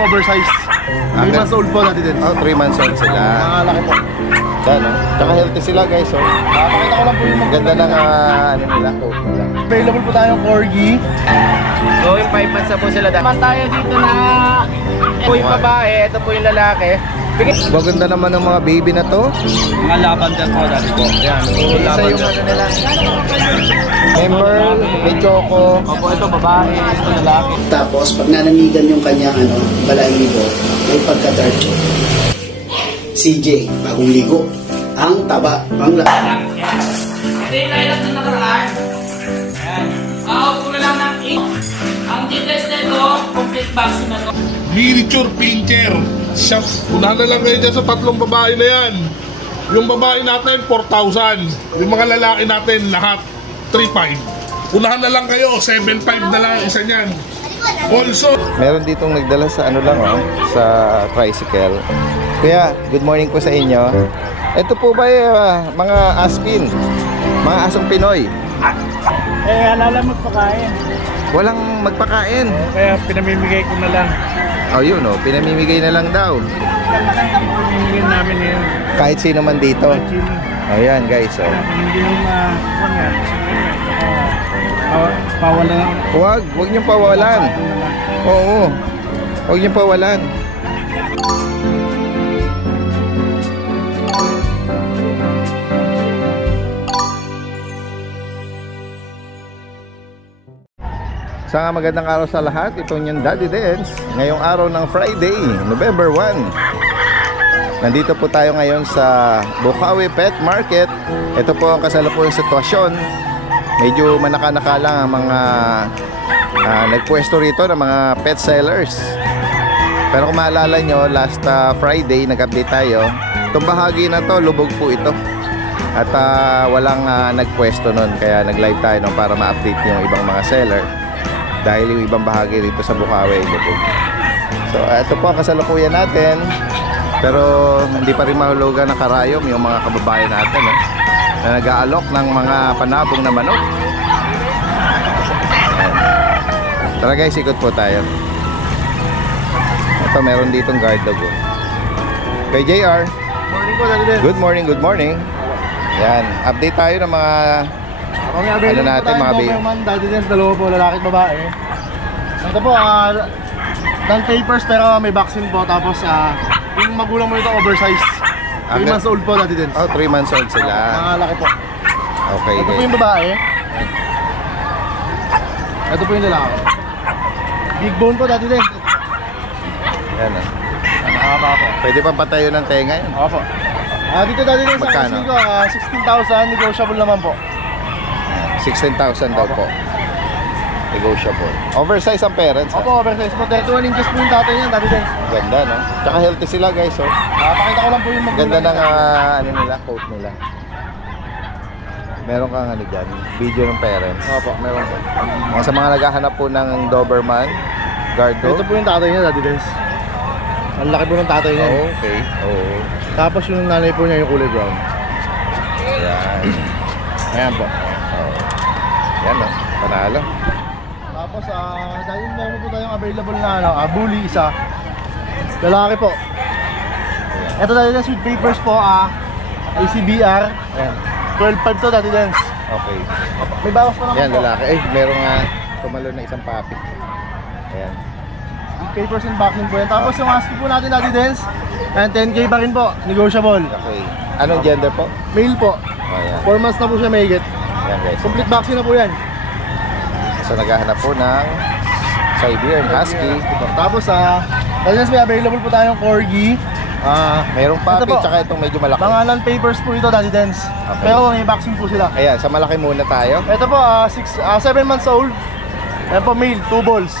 oversize. 3 months old po natin din. Oh, 3 months old sila. Malaki po. Yan, no? Tsaka healthy sila, guys. Oh. Pakita ko lang po yung ganda ng ano nila, coat nila. Available po tayong corgi. Going 5 months na po sila. Naman tayo dito na ito yung babae, ito po yung lalaki. Maganda naman ng mga baby na to. Mga lavender po dati po. Yan, Isa yung ano nila. Emerald, may choco. Opo, ito babae, ito lalaki. Tapos pag nananigan yung kanyang balahibo, may pagka-dark. CJ, bagong ligo. Ang taba, pang lahat. Ito yung lilac na nakaraan. Ayan. Ako na lang ng ink. Ang details na ito, complete vaccine na ito. Miniature pincher. Siya, unahan na lang kayo dyan sa tatlong babae na yan. Yung babae natin, 4,000. Yung mga lalaki natin, lahat, 3,500. Unahan na lang kayo, 7,500 na lang isa niyan. Also, meron ditong nagdala sa ano lang, oh, sa tricycle. Kuya, good morning po sa inyo. Ito po ba mga aspin? Mga asong Pinoy? Alala magpakain. Walang magpakain. Kaya pinamimigay ko na lang. Oh, yun, oh, pinamimigay na lang daw. Pinamimigay namin yun. Kahit sino man dito. Ayan, guys, oh. Hindi yung pawalan. Huwag niyong pawalan. Oo. Huwag niyong pawalan. Sa magandang araw sa lahat, itong yung Daddy Dance. Ngayong araw ng Friday, November 1. Nandito po tayo ngayon sa Bukawi Pet Market. Ito po ang kasalukuyang sitwasyon. Medyo manaka-naka lang ang mga nagpwesto rito ng mga pet sellers. Pero kung maalala nyo, last Friday nag-update tayo. Itong bahagi na to, lubog po ito. At walang nagpwesto nun. Kaya nag-live tayo nun para ma-update yung ibang mga seller. Dahil yung ibang bahagi rito sa Bukawi lubog. So ito po ang kasalukuyan natin. Pero hindi pa rin mahulugan na karayom yung mga kababayan natin, na nag-aalok ng mga panabong na manok. Tara guys, ikot po tayo. Ito, meron ditong guard dog. Kay JR. Morning po, Daddy Den. Good morning, good morning. Yan, update tayo ng mga ano natin, mga baby. Daddy Den, dalawa po, lalaki at babae. Ito po, non-papers pero may vaccine po. Tapos yung magulang mo ito oversize. 3 months old po, Daddy Den. Oh, 3 months old sila. Mga laki po. Okay, ito po yung babae. Ito po yung lalaki. Big bone po, Daddy Den. Yan, Nakakaba po. pwede pa patayo ng tenga yun. Opo. Dito, Daddy Den, sa magkano? kasi ko, 16,000, negotiable naman po. 16,000 daw po. Negotiable. Oversize ang parents. Opo, oversize po. 31 inches po yung tatay niyan, Daddy Den. Ganda, no? Tsaka healthy sila, guys, oh. Pakita ko lang po yung magulang. Ganda ng ano nila, coat nila. Meron kang ano dyan, video ng parents. Opo, meron po. Sa mga naghahanap po ng Doberman guard dog. Ito po yung tatay niya, Daddy Den. Ang laki po ng tatay niya. Oh, okay. Oo. Tapos yung nanay po niya yung kulay brown. Ayan. Ayan po. Oh. Yan, no? Panalo. Tapos dahil meron po tayong available na bully isa. Lalaki po. Ito Daddy Den, sweet papers po, ACBR. Ayan. 12.5 to, Daddy Den. Okay. May bawas pa naman Yan, po. lalaki. Meron nga tumalo na isang papi. Ayan. Papers and backing po yan. Tapos yung husky po natin, Daddy Den, and 10K pa rin po, negotiable. Okay. Anong gender po? Male po. Ayan. 4 months na po siya mahigit. Ayan, guys. Complete vaccine na po yan. So, naghahanap po ng Siberian Husky. Tapos Daddy Den, may available po tayong corgi. Mayroong ito papi, po. tsaka itong medyo malaki. Mga non-papers po ito, Daddy Den. Okay. Pero may vaccine po sila. Ayan, sa malaki muna tayo. Ito po, 7 months old. Ayan po, male, 2 balls.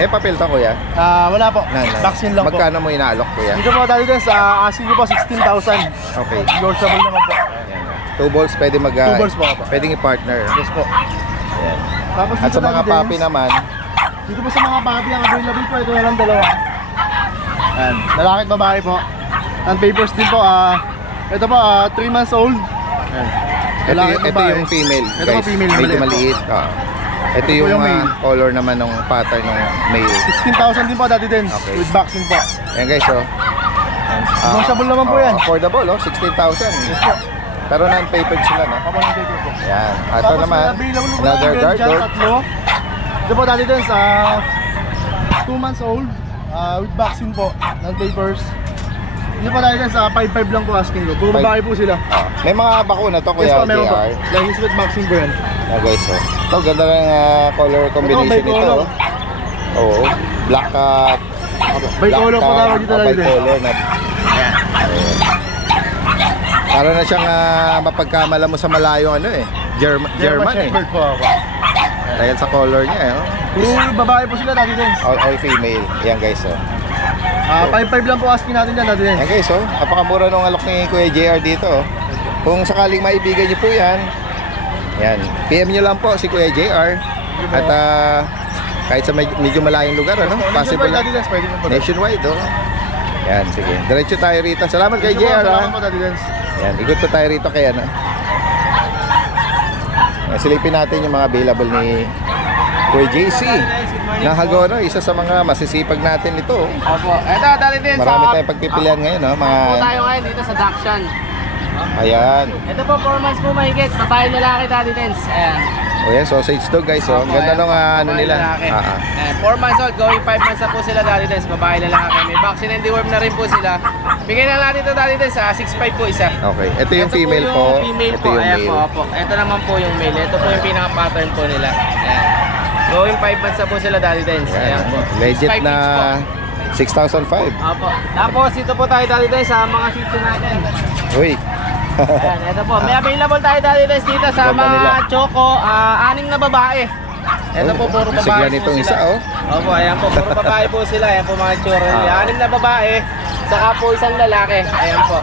May papel to, kuya? Wala po, vaccine lang Magkano mo inaalok, kuya? po. Dito po, Daddy Den, sa asking ko po, 16,000. Okay. Negotiable naman po. Ayan. 2 balls, pwede 2 balls po. pwedeng i-partner. Yes po. Ayan. Tapos At dito, sa mga Daddy Den, papi naman, dito po sa mga papi, ang available po, ito na lang dalawa. Ayan, lalaki at babae po. And papers din po, ito po, 3 months old. Ayan. ito Lalaki at yung babae. female, Ito po, guys. female, Medyo maliit po. maliit. Ito Ito yung yung male. color naman ng pattern ng male. 16,000 din po, Daddy Dens. Okay. With vaccine po. Ayan guys, oh. Negotiable naman po yan. Affordable, oh. 16,000. Yes po. Pero non-papered sila, no? Kapag ng paper po. Yan. Ito Tapos naman, may available po another tayo guard dyan, dog. tatlo. Ito po, Daddy Dens, 2 months old. With vaccine po. Non-papers. Ito po, Daddy Dens, 5,500 lang po asking ko. Puro Five- babae po sila. May mga bakuna to, Yes Kuya po, meron po. JR. Lagis with vaccine po yan. Ayan guys, oh. Ito, ganda ng color combination Ito, nito, bicolor. oh. Oo. Black cat. Bicolor po tawag dito, Daddy Dens. Bicolor na. Para na siyang mapagkamala mo sa malayo ano eh. German eh. Shepherd po ako. Dahil sa color niya eh. Oh. Puro babae po sila, Daddy Dens. All female. Yan guys oh. 5,500 lang po asking natin dyan, Daddy Dens. Yan guys oh. Napakamura nung alok ni Kuya JR dito oh. Kung sakaling maibigan niyo po yan. Yan. PM niyo lang po si Kuya JR. At kahit sa medyo malayong lugar ano. Possible Nationwide, Daddy lang. Dens, pwede mo po. Nationwide oh. Yan sige. Diretso tayo rito. Salamat kay JR Salamat ha. po, Daddy Dens. Yan, ikot po tayo rito kaya na. Silipin natin yung mga available ni Kuya JC. Nahagono, isa sa mga masisipag natin ito. Opo. Ito, Daddy Dens. Marami tayong pagpipilian ngayon, no? Mga Po tayo ngayon dito sa Dakshan. ayan. Ito po, 4 months po mahigit. Babae lalaki, Daddy Dens. Ayan. O yan, sausage dog guys, oh. Ang ganda Ayan ng po, ano babae nila. lalaki. Ah, ah. Ayan, 4 months old, going 5 months na po sila, Daddy Dens. Babae lalaki. May vaccine and deworm na rin po sila. Bigyan na natin ito, Daddy Dens, 6,500 po isa. Okay, ito yung Ito female po. po. Yung female Ito po. yung Ayan male. po, opo. Ito naman po yung male. Ito po yung pinaka-pattern po nila. Ayan. Going 5 months na po sila, Daddy Dens. Ayan po. Legit 6,500 na each po. 6,005. Opo. Tapos ito po tayo, Daddy Dens, sa mga shih tzu natin. Uy. Ayan, ito po. May available tayo, Daddy Dens, dito sa Ganda mga nila. choco. 6 na babae. Ito po, puro babae Sigla po nitong sila. isa, oh. Opo, ayan po. Puro babae po sila. Ayan po mga tsura nila. 6 na babae. Saka po isang lalaki. Ayan po.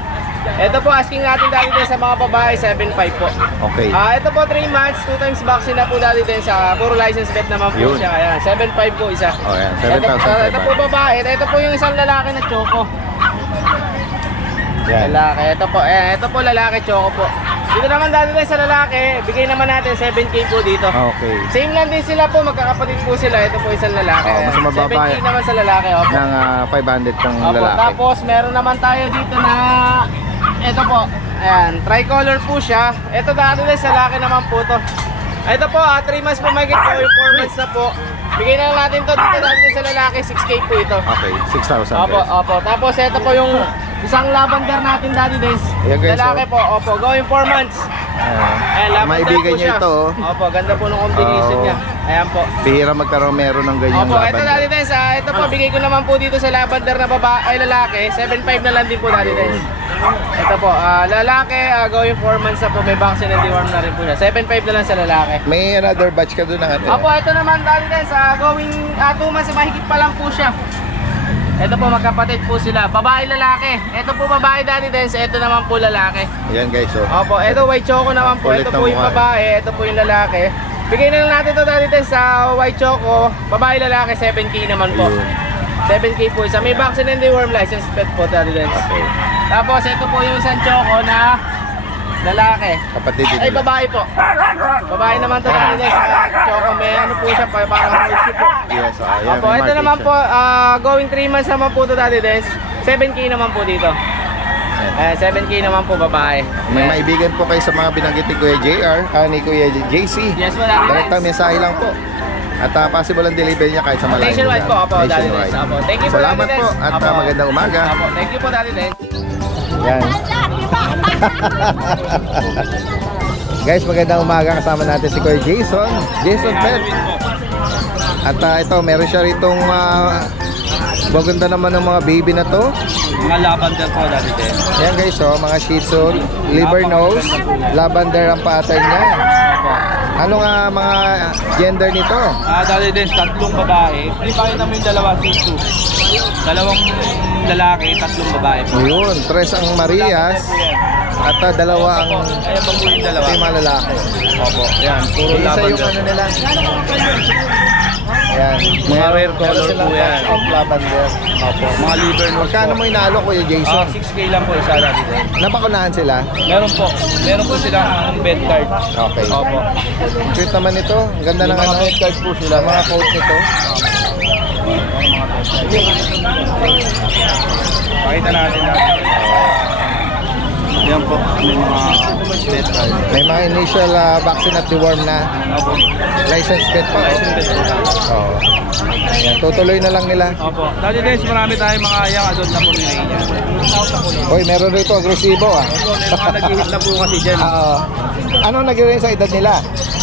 Ito po, asking natin, Daddy Dens, sa mga babae, 7,500 po. Okay. Ito po, 3 months, 2 times vaccine na po, Daddy Dens. Puro license vet naman po Yun. siya. Ayan, 7,500 po isa. Oh, yan. Ito po 7,500. babae. Ito po yung isang lalaki na choco. Yan. Lalaki. Ito po lalaki, choco po. Dito naman, Daddy Dens, sa lalaki, bigay naman natin 7K po dito. Okay. Same lang din sila po, magkakapatid po sila. Ito po isang lalaki. Oh, mas mababa 7K naman sa lalaki. Opo. Ng 500 tong Opo. lalaki. Tapos meron naman tayo dito na ito po. Ayan, tricolor po siya. Ito, Daddy Dens, sa lalaki naman po to. Ito po, 3 months po mahigit po, yung 4 months na po. Bigay na lang natin to dito, Daddy Dens, sa lalaki, 6K po ito. Okay, 6,000. Opo, guys. opo. Tapos ito po yung isang lavender natin, Daddy Dens. Ayan, guys, Lalaki oh. po, opo, going 4 months. Ayan, lavender Maibigan po niyo siya. ito, oh. Opo, ganda po ng combination Oo. niya. Ayan po. Bihira magkaroon meron ng ganyan Opo, ito, laban. Daddy Dens, ito po, bigay ko naman po dito sa lavender na babae, ay lalaki, 7,500 na lang din po, Daddy Dens. Ito po, lalaki, going 4 months na po, may vaccine and deworm na rin po siya. 7,500 na lang sa lalaki. May another batch ka doon ng ano? Opo, ito naman, Daddy Dens, going 2 months, mahigit pa lang po siya. Ito po, magkapatid po sila. Babae, lalaki. Ito po babae, Daddy Dens, ito naman po lalaki. Ayan guys, oh. Opo, ito white choco naman po. Kulit Ito ng po yung mukha, babae, ito po yung lalaki. Bigay na lang natin ito, Daddy Dens, sa white choco. Babae, lalaki, 7K naman po. Ayun. 7K po isa. May vaccine and deworm license pet po, Daddy Dens. Okay. Tapos ito po yung isang choco na lalaki. Kapatid din Ay, nila. babae po. Babae naman to, Daddy Dens. Choco, may ano po siya, parang multi po. Yes, ayan. Opo, may ito market naman siya. po, going 3 months naman po to, Daddy Dens. 7K naman po dito. 7K naman po babae. May maibigan po kayo sa mga binanggit ni Kuya JR, ni Kuya JC. Yes, wala. Direktang mensahe lang po. At possible ang delivery niya kahit sa malayong Nationwide po, lugar. opo, Daddy Dens. Nationwide. Opo. Thank you po, Salamat Daddy po Dens. at Opo. magandang umaga. Opo, thank you po, Daddy Dens. Yan. Guys, magandang umaga. Kasama natin si Kuya Jason. Jason Pet. At ito, meron siya ritong maganda naman ng mga baby na to. Mga lavender po, Daddy Dens. Yan guys, oh, mga Shih Tzu, liver nose, lavender ang pattern niya. Ano nga mga gender nito? Daddy Dens, 3 babae. Ipakita mo yung 2 Shih Tzu. 2 lalaki, 3 babae po. Yun, 3 ang Marias at 2 ang Ayan pa po yung 2. mga lalaki. Opo, yan. Puro Isa yung lavender. ano nila. Yan. Mga rare Meron color silang po yan. of lavender. Opo, mga liver nose Magkano po. mo inaalok, Kuya Jason? 6K lang po isa Daddy Den. Napakunahan sila? Meron po silang bed card. Okay. Opo. Cute naman ito. Ang ganda ng Mga ano. bed card po sila. Mga coat nito. Pakita natin natin. Yan po, may mga bed card. May mga initial vaccine at deworm na. Opo. License pet pa. License bed po. Oo. Yan, tutuloy na lang nila. Opo. Daddy Den, marami tayong mga young adult na Pomeranian. Hoy, meron rito agresibo ah. Opo, may mga nag-hit na po kasi dyan. Oo. Anong nag-rin sa edad nila?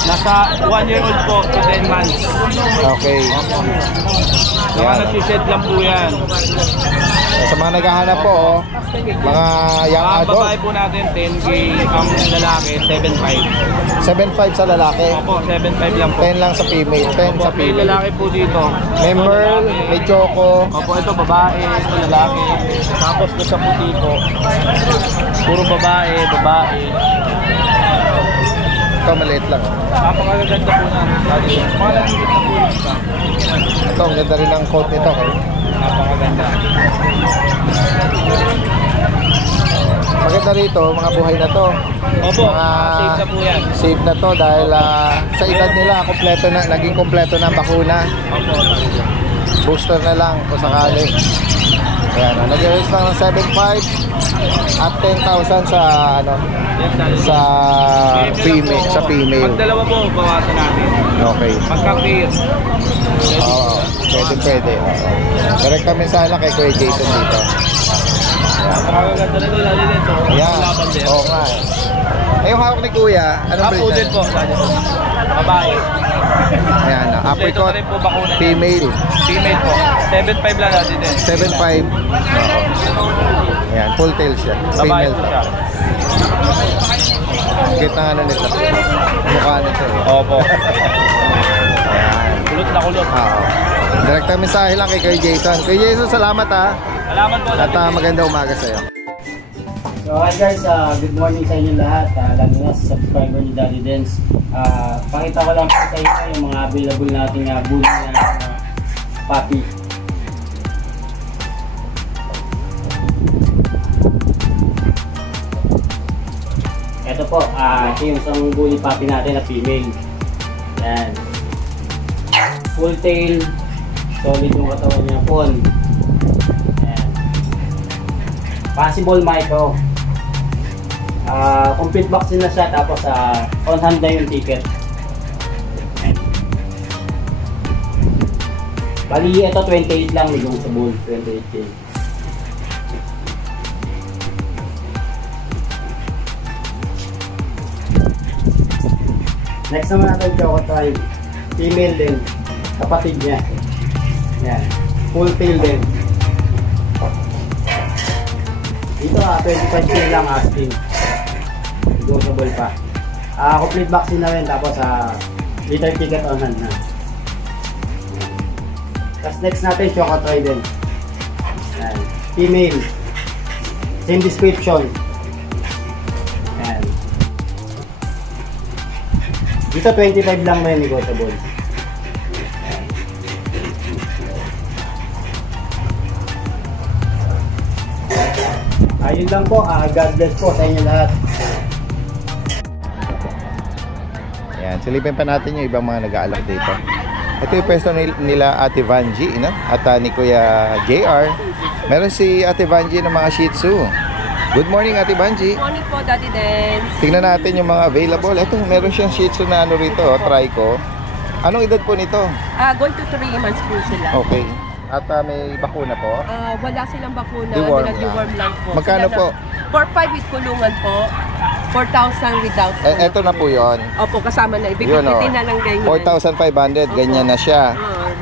Nasa 1 year old po to 10 months. Okay. Mga Yan. nag-shed lang po yan. Sa mga naghahanap po, oh, mga young Ang adult, babae po natin, 10K. Ang lalaki, 7.5. 7.5 sa lalaki, Opo, 7.5 lang po. 10 lang sa female, 10 Opo, sa may female. lalaki po dito. May Ito, Merl, lalaki. may Choco. Opo, ito babae, ito lalaki. Tapos ito sa puti po. Puro babae. Ito maliit lang. Napakaganda po na. Mga nagigit na po yung isa. Ito, ang ganda rin ang coat nito. Okay? Napakaganda. Maganda rito, mga buhay na to. Opo, Mga safe na po yan. safe na to dahil sa edad nila, kompleto na, naging kompleto na ang bakuna. Opo. Booster na lang kung sakali. Ayan, nag-release lang ng 7.5 at 10,000 sa ano, Yan, dahil sa female, sa female. Pag dalawa po, bawasan natin. Okay. Pagka-pair. Oo, pwede. Oo. Direct kami sana kay Kuya Jason dito. Napakaganda na ito, lalo nito. Ayan. Laban din. Oo nga. Eh, yung hawak ni Kuya, anong breed Kapudin na? po, lalo nito. Babae. Ayan, Ito apricot, na rin po bakuna. female, Female po. 7.5 lang natin din. 7.5. Oo. Ayan, full tail siya. Babae Female po to. siya. Kita nga ano nito. Mukha nito. Eh. Opo. Ayan. Kulot na kulot. Oo. Direct na mensahe lang kay Kuya Jason. Kuya Jason, salamat ha. Salamat po. At maganda umaga sa'yo. So hi guys, good morning sa inyo lahat, lalo na sa subscriber ni Daddy Dens. Pakita ko lang po sa inyo yung mga available nating bully na puppy. Ito po, ito yung isang bully puppy natin na female. Yan. Full tail, solid yung katawan niya, full. Yan. Possible micro. Complete vaccine na siya, tapos on hand na yung ticket. Bali ito 28 lang yung sa bull, 28K. Next naman natin Choco Tribe. Female din, kapatid niya. Yan. Full tail din. Dito 25K lang asking. Negotiable pa. Complete vaccine na rin, tapos liter ticket on hand na. Tapos next natin, Choco Toy din. Yan. Female. Same description. Yan. Dito 25 lang may negotiable. Yan. Ayun lang po. God bless po sa inyo lahat. Ayan, silipin pa natin yung ibang mga nag-aalok dito. Ito yung pwesto nila Ate Vanji, no? At ni Kuya JR. Meron si Ate Vanji ng mga Shih Tzu. Good morning, Ate Vanji. Morning po, Daddy Den. Tingnan natin yung mga available. Ito, meron siyang Shih Tzu na ano rito, Trico. Anong edad po nito? Going to 3 months po sila. Okay. At may bakuna po. Wala silang bakuna, Deworm deworm lang po. Magkano Sila po? For 5 with kulungan po, 4,000 without. Ito na po yon. Opo, kasama na. Yun, Ibibigay na lang ganyan. 4,500. Ganyan na siya.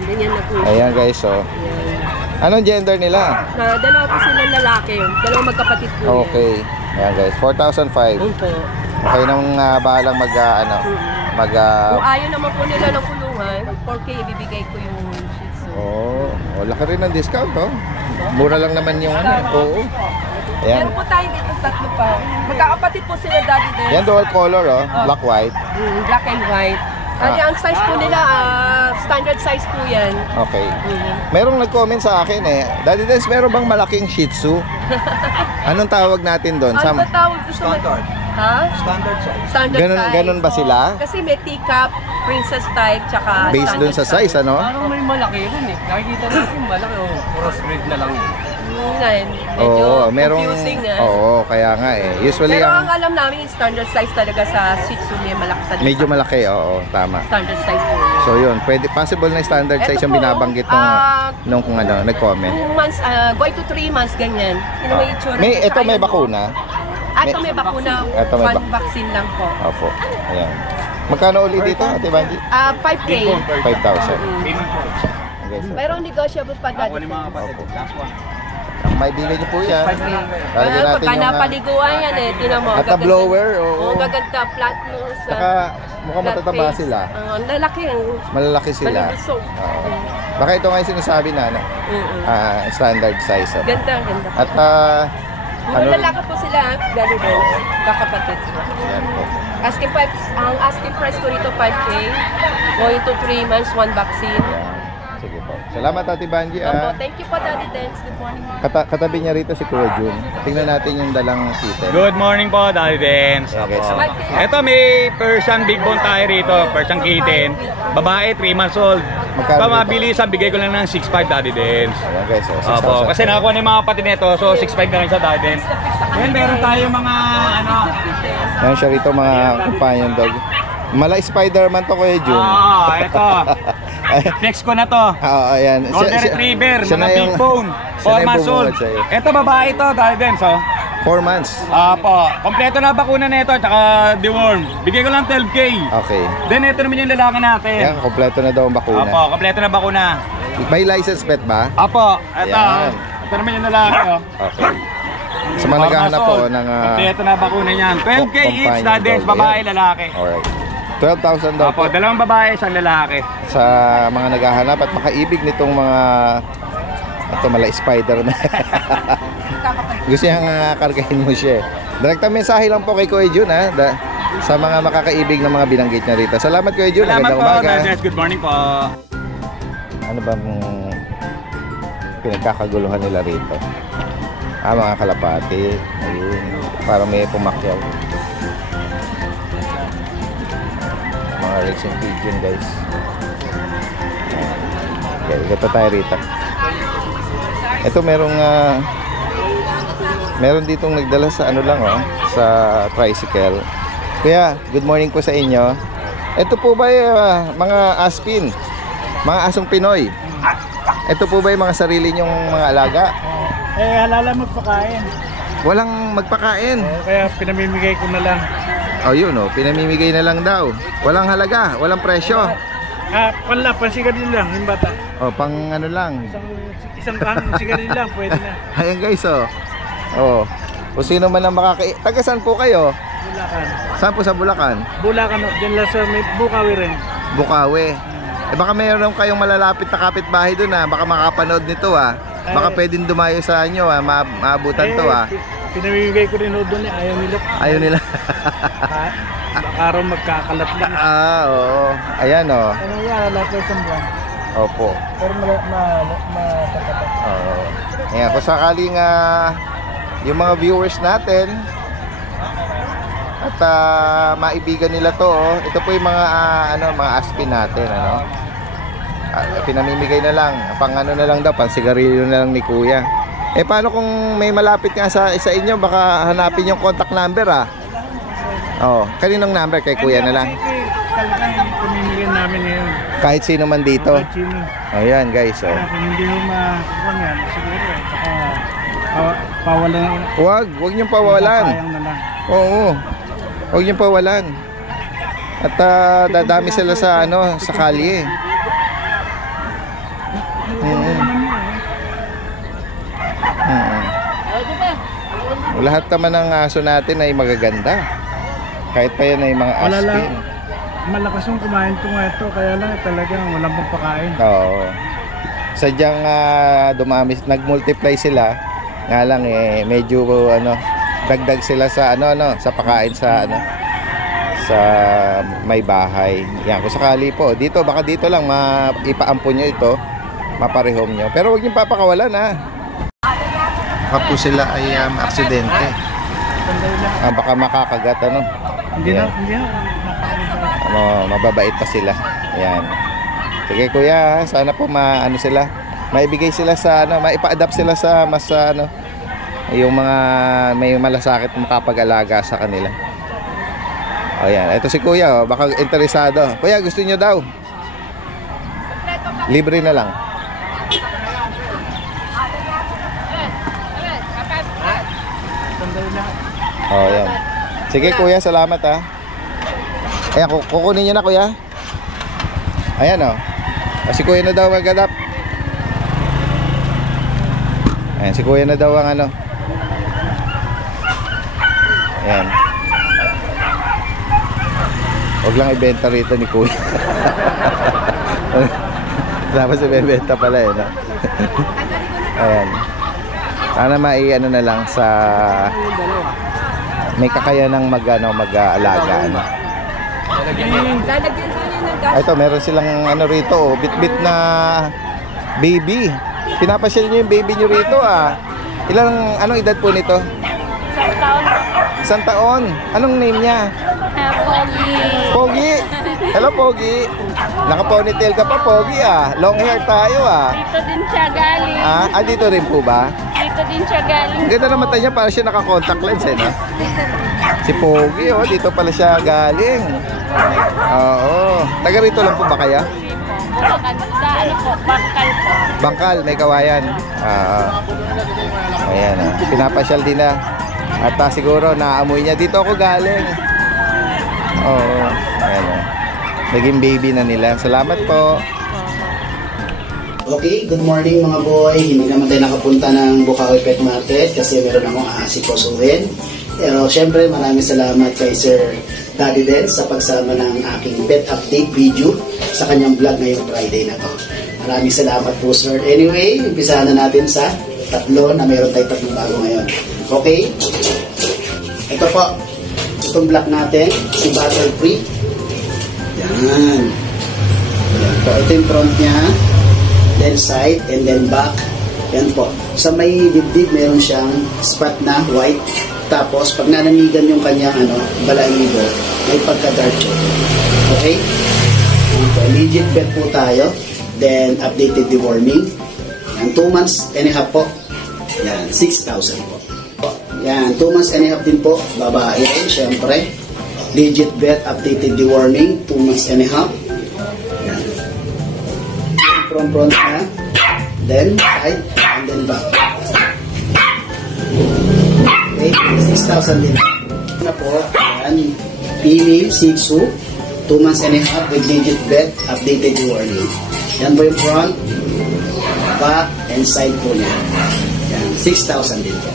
Ganyan na po. Ayan guys, oh. Ayan. Anong gender nila? Dalawa po silang lalaki. Dalawang magkapatid po yan. Okay. Ayan guys, 4,500. Opo. Okay nang bahalang Kung ayaw naman po nila ng kulungan, 4K ibibigay ko yung Shih Tzu. laki rin ng discount, oh. Mura lang naman yung ano. Oo. Ayan. Meron po tayo dito tatlo pa. Magkakapatid po sila, Daddy Den. Yan dual color, oh. Black white. Black and white. Ang size po nila, standard size po yan. Okay. Merong nag-comment sa akin eh, Daddy Des, meron bang malaking Shih Tzu? Anong tawag natin doon? Ano ba tawag doon sa Standard. Ha? Standard size. Standard size. Ganun ba sila? Kasi may teacup, princess type, tsaka Based doon sa size, ano? Parang may malaki rin eh. Nakikita natin yung malaki o crossbreed na lang yun. Medyo Oo, merong confusing Oo, kaya nga eh. Usually Pero ang ang alam namin yung standard size talaga sa Shih Tzu may malaki sa medyo malaki, oo, tama. standard size po. So yun, possible na standard size Eto yung po, binabanggit nung kung ano, nag-comment. 2 months, going to 3 months, ganyan. Yun may itsura. Ito may bakuna. Ito may bakuna. Ito may One vaccine lang po. Opo. Ayan. Magkano ulit dito, Ate Banji? 5K. 5,000. Okay, so, Pero negotiable pa dati. opo. Ang maibigan niyo po yan. Lalagyan natin Pagka yung napaliguan yan eh, tinan mo. at the blower, oo. Oo, gaganda, flat nose. Saka mukhang flat matataba face. sila. Ang lalaki. Malalaki sila. Malulusog. Oo. Baka ito nga yung sinasabi na, ano, standard size. Ano? Ganda, ganda. At Mga lalaki po sila, Daddy Des, kakapatid. Ayan po. Ang asking price ko rito 5K. Going to 3 months, 1 vaccine. Ayan. Sige po. Salamat, Ate Banji. Opo, thank you po, Daddy Des. Good morning. Katabi niya rito si Kuya Jun. Tingnan natin yung dalang kitten. Good morning po, Daddy Dens. Okay, so, Ito may Persian Big Bone tayo rito, Persian Kitten. Babae, 3 months old. Magkano Pa mabilis, bigay ko lang ng 6'5", Daddy Dens. ayan guys, so, Opo, 6,000. kasi nakakuha na yung mga kapatid nito, so 6'5" na rin siya, Daddy Dens. Then meron tayo mga ano, Ayan siya rito mga companion dog. Mala Spider-Man to, Kuya Jun. ito. Next ko na to. Ayan. Golden Retriever, siya mga na Big yung- Bone, siya na 4 yung months old. bumungad sa'yo. Ito babae to, Daddy Dens, oh. 4 months. Apo, kompleto na bakuna nito, tsaka deworm. Bigay ko lang 12K. Okay. Then ito naman yung lalaki natin. Ayan, kompleto na daw ang bakuna. Apo, kompleto na bakuna. May license pet ba? Apo, ito. Ayan. Ito naman yung lalaki, oh. Okay. Sa mga naghahanap po ng kompleto na bakuna niyan. 12K each, companion Dadens, dog. babae, Ayan. lalaki. Alright. 12,000 daw Apo, po dalawang babae, isang lalaki. sa mga naghahanap at makaibig nitong mga ito mala spider na. Gusto niyang kargahin mo siya. Direktang mensahe lang po kay Kuya Jun sa mga makakaibig ng mga binanggit niya rito. Salamat Kuya Jun. Salamat Magandang po, umaga. Dadens. Good morning po. Ano bang pinagkakaguluhan nila rito? Mga kalapati. Ayun. Parang may pumakyaw. Mga racing pigeon guys. Okay, ito tayo rito. Ito meron ditong nagdala sa ano lang sa tricycle. Kuya, good morning po sa inyo. Ito po ba mga aspin? Mga asong Pinoy? Ito po ba yung mga sarili nyong mga alaga? Halala magpakain. Walang magpakain. Kaya pinamimigay ko na lang. Yun pinamimigay na lang daw. Walang halaga, walang presyo. Pansigarin lang, yung bata. Pang ano lang. Isang sigarin lang, pwede na. Ayan guys, kung sino man ang taga saan po kayo? Bulacan. Saan po sa Bulacan? Bulacan, dyan lang sa may Bukawi rin. Bukawi. Baka mayroon kayong malalapit na kapitbahay doon baka makapanood nito Baka pwedeng dumayo sa inyo maabutan to Pinamimigay ko rin doon ayaw nila. Ayaw nila. Baka raw magkakalat lang. Oo. Ayan Ano yan, lahat ng isang buwan. Opo. Pero matatapat. Oo. Ayan, kung sakaling yung mga viewers natin at maibigan nila to ito po yung mga mga aspin natin pinamimigay na lang pang na lang daw, pang sigarilyo na lang ni Kuya. Paano kung may malapit nga sa inyo, baka hanapin yung contact number kaninong number? Kay Kuya na lang? Talagang pamimigay namin yun. Kahit sino man dito. Kahit sino. Ayan guys Kung hindi mo makakuha yan, siguro pawalan. Huwag niyong pawalan. Sayang na lang. Oo. Huwag niyong pawalan. At dadami sila sa sa kalye. Lahat naman ng aso natin ay magaganda. Kahit pa yan ay mga Wala lang. aspin. Malakas yung kumain ko nga ito, kaya lang talagang walang pagpakain. Oo. Sadyang dumami, nag-multiply sila. Nga lang medyo dagdag sila sa sa pakain sa sa may bahay. Yan, kung sakali po, dito, baka dito lang ipaampon nyo ito, maparehome nyo. Pero huwag nyo papakawalan ha. Baka po sila ay aksidente. Baka makakagat ano. Hindi na. Mababait pa sila. Yan. Sige kuya, sana po ano sila, maibigay sila sa maipa-adapt sila sa mas yung mga may malasakit makapag-alaga sa kanila. O yan, ito si kuya, baka interesado. Kuya, gusto niyo daw? Libre na lang. O yan. Sige kuya, salamat ha. Ayan, kukunin niyo na kuya. Ayan o. Si kuya na daw mag-adapt. Ayan, si kuya na daw ang Ayan. Huwag lang ibenta rito ni kuya. Dapat si bebenta pala no? Ayan. Sana mai-ano na lang sa may kakayanang mag-aalaga. Ito, meron silang rito, bit-bit na baby. Pinapasyal niyo yung baby niyo rito anong edad po nito? 1 taon. 1 taon. Anong name niya? Pogi. Pogi. Hello Pogi. Naka-ponytail ka pa Pogi Long hair tayo Dito din siya galing. Dito rin po ba? Dito din siya galing. Ang ganda ng mata niya, para siya naka-contact lens no? Si Pogi dito pala siya galing. Oo. Taga rito lang po ba kaya? Bangkal po. Bangkal, may kawayan. Ayan pinapasyal din at siguro naamoy niya. Dito ako galing. Oo. Ayan naging baby na nila. Salamat po. Okay, good morning mga boy. Hindi naman tayo nakapunta ng Bukawi Pet Market kasi meron akong aasikosuhin. Pero syempre maraming salamat kay Sir Daddy Den sa pagsama ng aking pet update video sa kanyang vlog ngayong Friday na to. Maraming salamat po sir. Anyway, umpisahan na natin sa tatlo na meron tayong tatlong bago ngayon. Okay? Ito po. Itong black natin, si Butterfree. Yan. Yan po. Ito yung front niya. Then side and then back. Yan po. Sa may dibdib, meron siyang spot na white. Tapos, pag nananigan yung kanyang balahibo, may pagka-dark chocolate. Okay? Legit bet po tayo. Then, updated deworming. Yan, 2 months and a half po. Yan, 6,000 po. Yan, 2 months and a half din po. Babae rin, syempre. Legit bet, updated deworming. 2 months and a half. Yan. Front na. Then, side, and then back. Okay, 6,000 din. Na po, yan. Female, Shih Tzu. 2 months and a half with legit bet, updated deworming. Yan po yung front, back, and side po niya. Yan, 6,000 din po.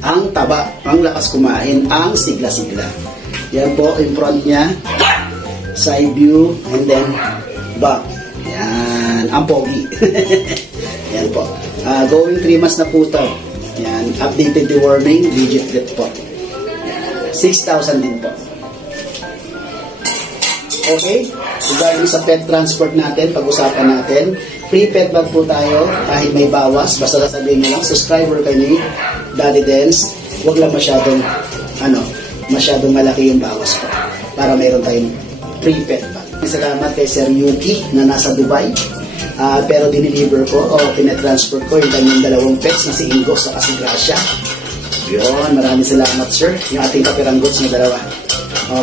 Ang taba, ang lakas kumain, ang sigla-sigla. Yan po yung front niya, side view, and then back. Yan, ang pogi. Yan po. Going 3 months na po ito. Yan, updated deworming, legit bet po. 6,000 din po. Okay? Regarding sa pet transport natin, pag-usapan natin, free pet bag po tayo, kahit may bawas, basta sasabihin nyo lang, subscriber kayo ni Daddy Dens, huwag lang masyadong malaki yung bawas po, para mayroon tayong free pet bag. Salamat kay Sir Yuki na nasa Dubai, pero diniliver ko, o pinatransport ko yung kanyang 2 pets na si Ingo sa si Gracia. Yun, maraming salamat sir, yung ating kapiranggots na 2.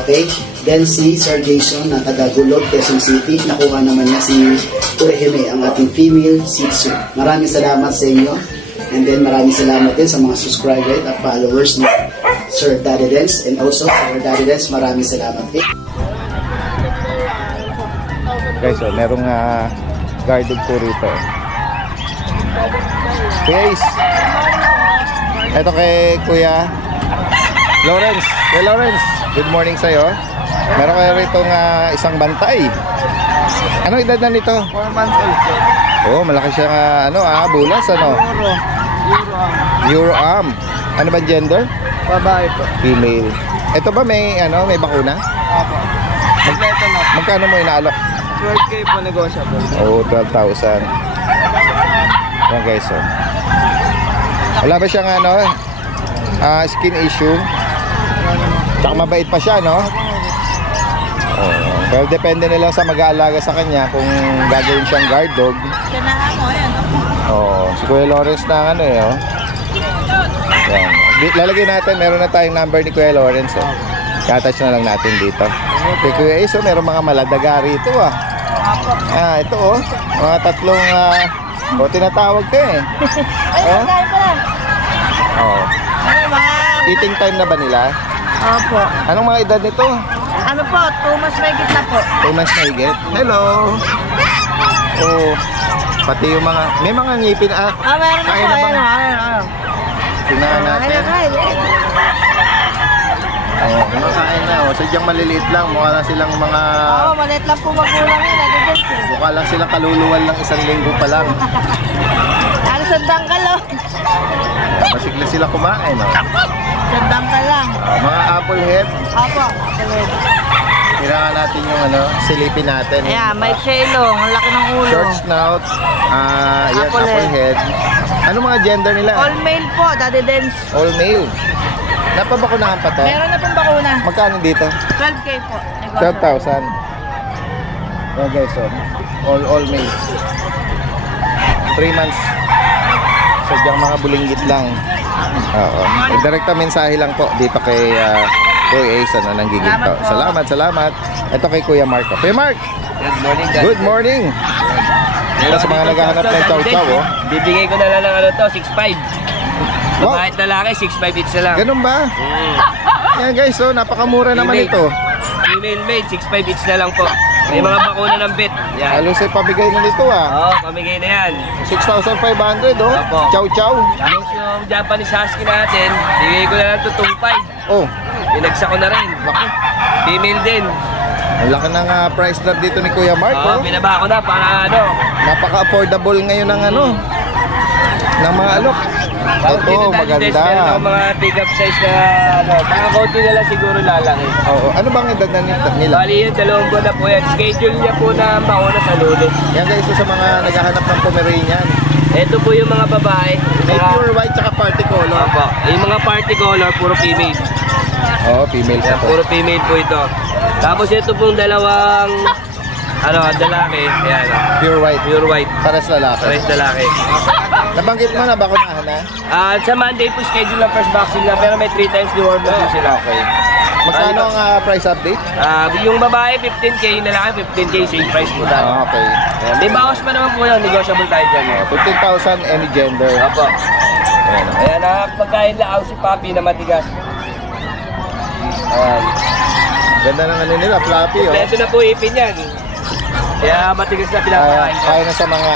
Okay? Then si Sir Jason na taga-Gulog, Quezon City, nakuha naman niya si Urehime, ang ating female Shih Tzu. Maraming salamat sa inyo. And then maraming salamat din sa mga subscribers at followers ni Sir Daddy Dens. And also Sir Daddy Dens, maraming salamat din. Guys, merong guarded po rito. Guys, ito kay Kuya Lawrence. Kuya Lawrence, good morning sa'yo. Meron kayo rito isang bantay. Anong edad na nito? 4 months old. Oh, malaki siya bulas Euro arm. Ano ba gender? Babae po. Female. Ito ba may may bakuna? Opo. Kompleto na. Magkano mo inaalok? 12K po negotiable. Oh, 12,000. Yan guys, oh. Wala ba siyang skin issue? Tsaka mabait pa siya, no? Oh, pero depende na lang sa mag-aalaga sa kanya kung gagawin siyang guard dog. Oh, si Kuya Lawrence na oh. Yan. Lalagay natin, meron na tayong number ni Kuya Lawrence, oh. Katouch na lang natin dito. Kay Kuya Ace, meron mga maladaga rito, ah. Ito, oh. Mga tatlong, tinatawag ka, eh. Oh. Eating time na ba nila? Opo. Anong mga edad nito? Ano po, 2 months may gitna po. 2 months na higit. Hello! Oh, pati yung mga, may mga ngipin meron na po, ayun. Tingnan natin. Oh, kumakain na. Oh, sadyang maliliit lang. Mukha lang silang mga... maliit lang po magulang yun. Mukha lang silang kaluluwal lang 1 linggo pa lang. Sandang ka lang. Masigla sila kumain, oh. Sandang ka lang. Mga apple head. Opo, apple head. Kailangan natin yung silipin natin. Ayan, may chailong. Ang laki ng ulo. Short snout. Yan, apple head. Ano mga gender nila? All male po, Daddy Dens. All male. Napabakunahan pa to? Meron na pong bakuna. Magkano dito? 12K po. 12,000. Yan guys, oh. All male. 3 months. Sadyang mga bulinggit lang. Oo. Direkta mensahe lang po dito kay Kuya Ace nang giginto. Salamat. Ito kay Kuya Mark. Kuya Mark! Good morning, guys. Good morning! Ito sa mga naghahanap ng chow-chow, oh. Bibigay ko na lang ng 6.5. Babae at lalaki, 6.5 each na lang. Ganun ba? Yan guys, oh, napakamura naman ito. Female made, 6.5 each na lang po. May mga bakuna ng bet. Yan. Halos ay pabigay na nito, ah. Oo, pamigay na yan. 6,500, oh. Opo. Chow-chow. Tapos yung Japanese Husky natin, bigay ko na lang ito 2.5. Oh. Pinagsa ko na rin. Female din. Ang laki ng price drop dito ni Kuya Mark, oh. Binaba ko na para napaka-affordable ngayon ng ng mga alok. Ito, maganda. Meron ako mga pick-up size na mga konti na lang siguro lalaki. Oo. Ano bang edad na nila? Bali yun, 2 buwan na po yan. Schedule niya po na mauna sa Lunes. Yan guys, sa mga naghahanap ng Pomeranian. Ito po yung mga babae. May pure white tsaka party color. Opo. Yung mga party color, puro female. Oo, female pa to. Puro female po ito. Tapos ito pong dalawang lalaki. Ayan. Pure white. Pure white. Pares lalaki. Pares lalaki. Nabanggit mo na, bakunahan na? Sa Monday po schedule ng first vaccine na pero may 3 times deworm po sila. Okay. Magkano ang price update? Yung babae 15K, yung lalaki 15K, same price po tayo. Okay. May bawas pa naman po yun, negotiable tayo dyan. 15,000 any gender. Opo. Ayan, pagkain lang si Papi na matigas. Ayan. Ganda ng nila, floppy, oh. Ito na po ipin yan. Kaya matigas na pinapakain. Kaya na sa mga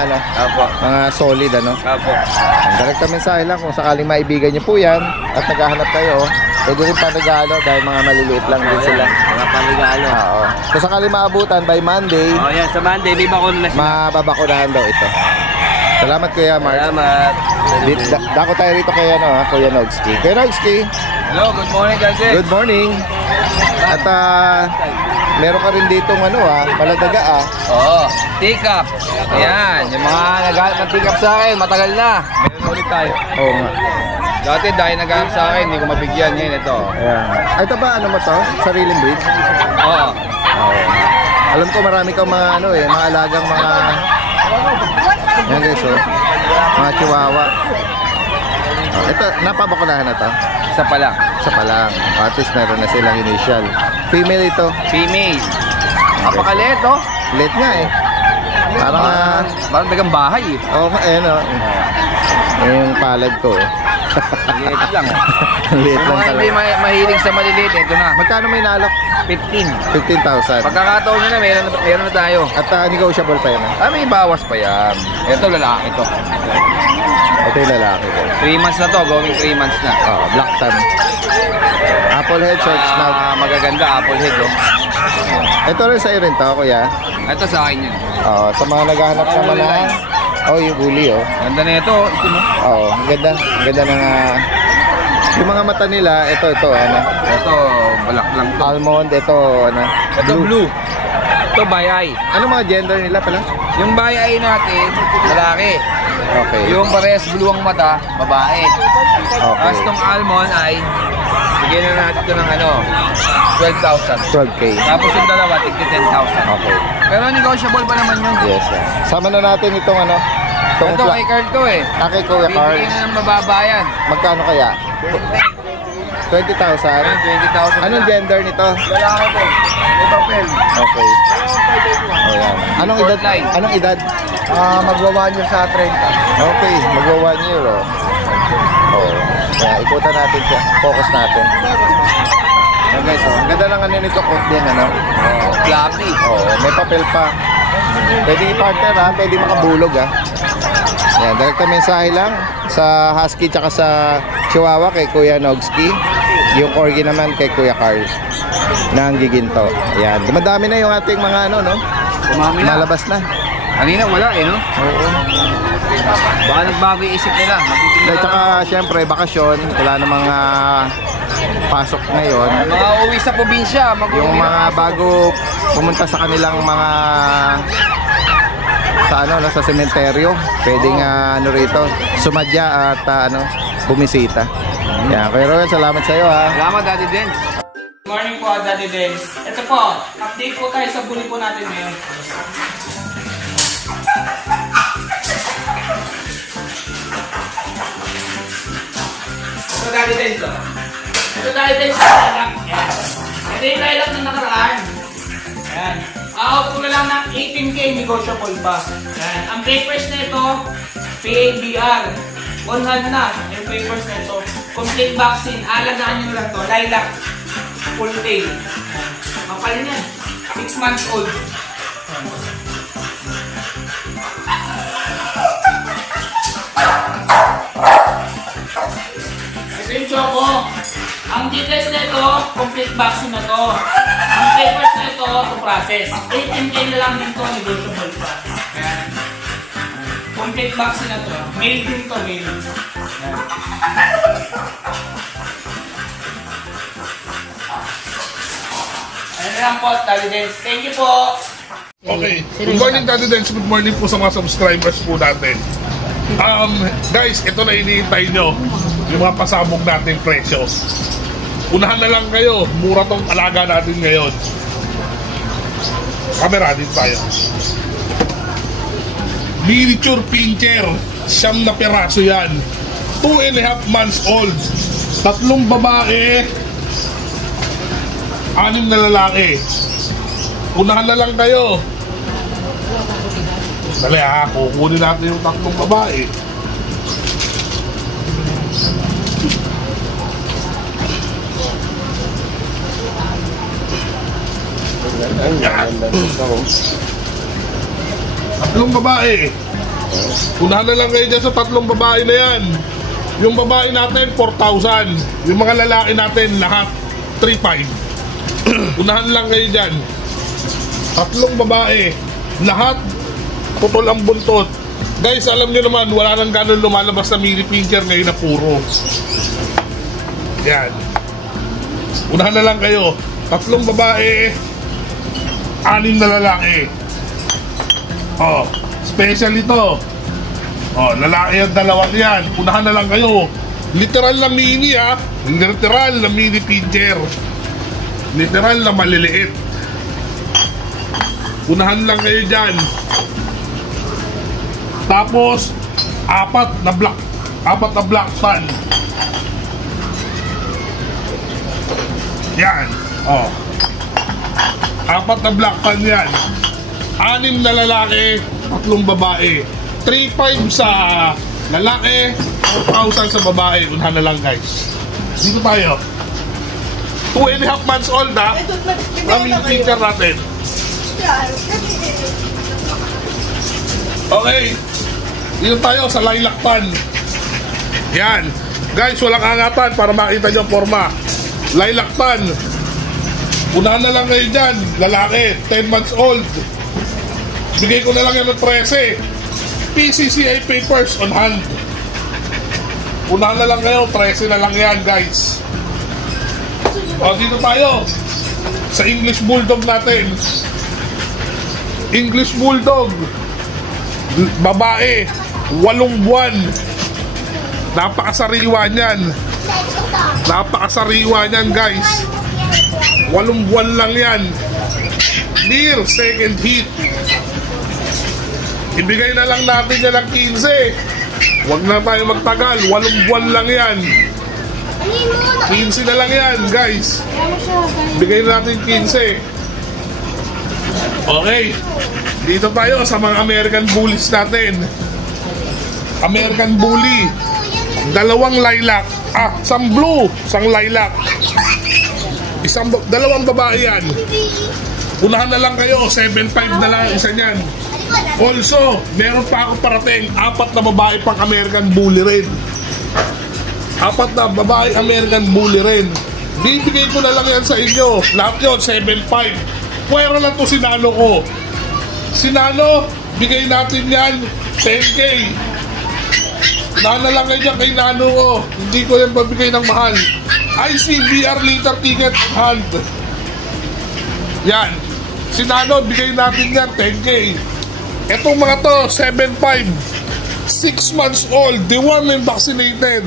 Opo. mga solid, Opo. Ang direkta mensahe lang kung sakaling maibigan niyo po yan at naghahanap kayo, pwede rin panregalo dahil mga maliliit lang din sila. Mga panregalo. Oo. Kung sakaling maabutan by Monday, yan, sa Monday may bakuna na sila. mababakunahan daw ito. Salamat Kuya Mark. Salamat. Dako tayo rito kay Kuya Nogski. Kuya Nogski. Hello, good morning guys. Good morning. At meron ka rin dito maladaga Oo, take-up. Ayan, yung mga naghahanap ng take-up sa akin, matagal na. Meron ulit tayo. Oo nga. Dati dahil naghahanap sa akin, hindi ko mabigyan. Ngayon ito. Ayan. Ito ba mo to? Sariling breed? Oo. Alam ko marami kang mga mga alagang mga yan guys, oh. Mga chihuahua. Ito, napabakunahan na to? Isa pa lang. Isa pa lang. At least meron na silang initial. Female ito? Female. Napakaliit, no? Liit nga eh. Parang dagang bahay eh. Oo, yung palad ko. Liit lang. Liit lang pala. Hindi mahilig sa maliliit, ito na. Magkano may nalok? 15,000. Pagkakataon nyo na, meron na tayo. At negotiable pa yan. May bawas pa yan. Ito lalaki to. Ito yung lalaki ko. 3 months na to, going 3 months na. Black tan. Apple head, short snout. Magaganda, apple head, oh. Ito rin sa'yo rin to, kuya. Ito sa akin yun. Sa mga naghahanap naman yung bully, oh. Ganda na ito, ito mo. Oo, ganda. Ganda ng Yung mga mata nila, ito, ano? Ito, balak lang to. Almond, ito, ano? Ito blue. Ito bayay. Ano mga gender nila pala? Yung bayay natin, lalaki. Okay. Yung parehas blue ang mata, babae. Okay. Tapos itong almond ay, bigyan na natin ito ng ano, 12,000. 12K. Tapos yung dalawa, tigti 10,000. Okay. Pero negotiable pa naman yun. Yes, Sama na natin itong ano? Ito kay Carl to eh. Kay Kuya Carl. Bibigyan na ng mababayan. Magkano kaya? 20,000? 20,000. Anong gender nito? Lalaki po. May papel. Okay. Oh, yan. Anong edad? Magwa 1 year sa 30. Okay, magwa 1 year, oh. Oh. Yeah, ikutan natin siya. Focus natin. Yan guys, oh. Ang ganda lang ano nito, coat din, ano? Oh, floppy. Oh, may papel pa. Pwede i-partner, ha? Pwede makabulog, ha? Yan, direkta mensahe lang sa Husky tsaka sa Chihuahua kay Kuya Nogski. Yung Corgi naman kay Kuya Carl ng Giginto. Ayan, madami na yung ating mga ano, no? Umami na. Malabas na. Kanina wala eh, no? Oo. Baka nagbago yung isip nila. At saka syempre bakasyon, wala namang pasok ngayon. Mga uwi sa probinsya, yung mga bago pumunta sa kanilang mga sa ano, sa sementeryo, pwedeng ano rito, sumadya at ano, bumisita. Yan, Kuya Roel, salamat sa iyo, ha. Salamat, Daddy Dens. Good morning po, Daddy Dens. Ito po, update po tayo sa bully po natin ngayon. Ito, Daddy Dens, oh. Ito, Daddy Dens, lilac. Yan. Ito yung lilac na nakaraan. Yan. Out ko na lang ng 18K, negotiable pa. Yan. Ang papers na ito, PABR. On hand na yung papers na ito. Complete vaccine. Alagaan nyo lang to. Lilac. Full tail. Mapalin yan. 6 months old. Ito yung choco. Ang details na ito, complete vaccine na to. Ang papers na ito, to process. 18K na lang din to, negotiable pa. Ayan. Complete vaccine na to. Mail din to, mail. Ayan. Ayan na lang po, Daddy Dens. Thank you po. Okay. Good morning, Daddy Dens. Good morning po sa mga subscribers po natin. Guys, ito na iniintay nyo. Yung mga pasabog natin presyo. Unahan na lang kayo. Mura tong alaga natin ngayon. Camera din tayo. Miniature pincher. 9 na piraso yan. 2.5 months old. 3 babae. 6 na lalaki. Unahan na lang kayo. Dali ha, kukunin natin yung 3 babae. Tatlong babae. Unahan na lang kayo dyan sa 3 babae na yan. Yung babae natin 4,000. Yung mga lalaki natin lahat 3,500. Unahan lang kayo dyan. 3 babae. Lahat putol ang buntot. Guys, alam nyo naman, wala nang ganun lumalabas na mini pincher ngayon na puro. Yan. Unahan na lang kayo. 3 babae, 6 na lalaki. Oh, special ito. Oh, lalaki ang 2 yan. Unahan na lang kayo. Literal na mini, ha. Literal na mini pincher. Literal na maliliit. Unahan lang kayo dyan. Tapos 4 na black sun. Yan. Oh. 4 na black sun yan. 6 na lalaki, 3 babae. 3,500 sa lalaki, 4,000 sa babae. Unahan na lang, guys. Dito tayo. 2.5 months old, ha. Kami yung picture natin. Okay. Dito tayo sa lilac pan. Yan. Guys, walang angatan para makita nyo ang forma. Lilac pan. Unahan na lang kayo dyan. Lalaki, 10 months old. Bigay ko na lang yan ng 13. PCCI papers on hand. Unahan na lang kayo, 13 na lang yan guys. O, dito tayo sa English Bulldog natin. English Bulldog, babae, 8 buwan. Napakasariwa niyan. Napakasariwa niyan guys. 8 buwan lang yan. Near second heat. Ibigay na lang natin yan ng 15. Huwag na tayo magtagal. 8 buwan lang yan. 15 na lang yan guys. Bigay na natin 15. Okay. Dito tayo sa mga American Bullies natin. American Bully, 2 lilac. Isang blue, isang lilac. 2 babae yan. Unahan na lang kayo, 7.5 na lang isa niyan. Also, meron pa ako parating 4 na babae pang American Bully rin. 4 na babae American Bully rin. Bibigay ko na lang yan sa inyo. Lahat yun, 7.5. Pwera lang to sinalo ko. Sinalo, bigay natin yan 10K. Nana lang kayo dyan kay Nano ko. Hindi ko yan pabigay ng mahal. ICBR liter ticket hand. Yan. Si Nano, bigay natin yan 10K. Etong mga to, 7.5. 6 months old, dewormed and vaccinated.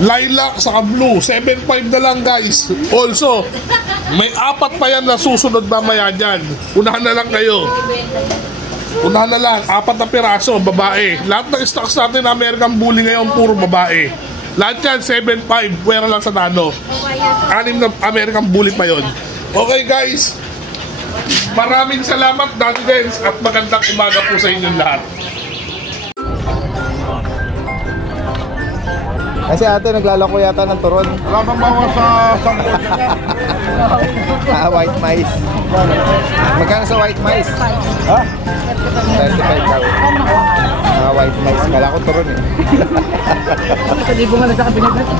Lilac sa blue, 7.5 na lang guys. Also, may 4 pa yan na susunod mamaya dyan. Unahan na lang kayo. Unahan na lang, 4 na piraso, babae. Lahat ng stocks natin na American Bully ngayon, puro babae. Lahat yan, 7.5, pwera lang sa Nano. 6 na American Bully pa yon. Okay guys, maraming salamat Daddy Dens at magandang umaga po sa inyong lahat. Kasi ate, naglalako yata ng turon. Wala bang bawas sa sampol? White mice. Magkano sa white mice? Ha? 35 daw. White mice. Kala ko turon eh. Kalibo nga na sa kabinet natin.